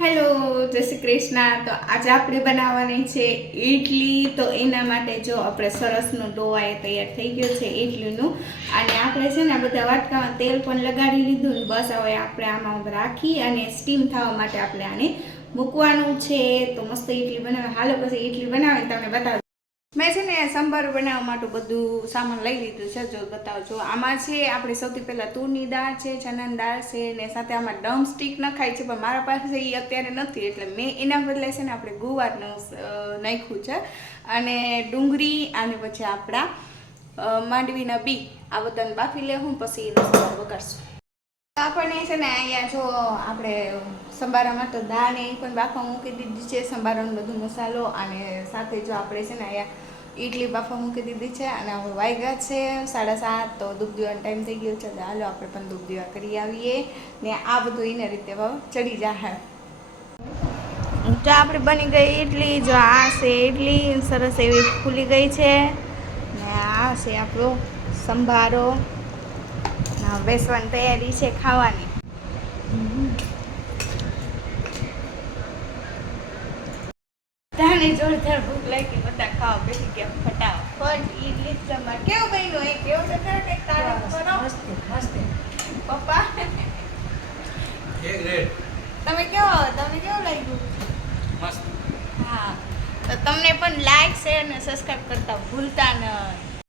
Hello, જય શ્રી કૃષ્ણ. તો આજે આપણે બનાવવાની છે ઇડલી. તો એના માટે જો આપણે સરસનો ડો આ તૈયાર થઈ ગયો છે ઇડલીનું. અને આપણે છે ને બધા વાટકામાં તેલ પણ લગાડી લીધું ને બસ હવે આપણે આમાં રાખી અને સ્ટીમ થવા માટે આપણે આને મૂકવાનું છે. તો મસ્ત ઇડલી બનાવે. હાલો પછી ઇડલી બનાવીને તમને બતાવું. મેં છે ને સંભાર બનાવવા માટે બધું સામાન લઈ લીધું છે. જો બતાવજો, આમાં છે આપણે સૌથી પહેલાં તુરની દાળ છે, ચણાની દાળ છે ને સાથે આમાં ડમ સ્ટીક નખાય છે, પણ મારા પાસે એ અત્યારે નથી એટલે મેં એના બદલે છે ને આપણે ગુવારનું નાખ્યું છે. અને ડુંગળી અને પછી આપણા માંડવીના બી આ બધાને બાફી લેવું પછી એનો સંભાર વઘારશું. આપણને છે ને અહીંયા જો આપણે સંભારામાં તો દાળ ને એ પણ બાફવા મૂકી દીધી છે, સંભારાનો બધો મસાલો. અને સાથે જો આપણે છે ને અહીંયા ઇડલી બાફવા મૂકી દીધી છે. અને હવે વાગ્યા છે 7:30. તો દૂધ દીવાનો ટાઈમ થઈ ગયો છે. હાલો આપણે પણ દૂધ દીવા કરી આવીએ ને આ બધું એના રીતે ચડી જાય. જો આપણે બની ગઈ ઇડલી. જો આ છે ઇડલી, સરસ એવી ફૂલી ગઈ છે ને આ છે આપણો સંભારો. બેસવાની તૈયારી છે ખાવાની. બધાને જોરદાર ભૂખ લાગી, બધા ખાવા બેસી ગયા ફટાફટ. ઇડલી સંભાર કેવું બન્યું? એ કેવું છે ખરા કે તારીફ કરો પપ્પા. તમે કેવું લાગ્યું? મસ્ત. હા, તો તમને પણ લાઈક શેર અને સબસ્ક્રાઈબ કરતા ભૂલતા નહીં.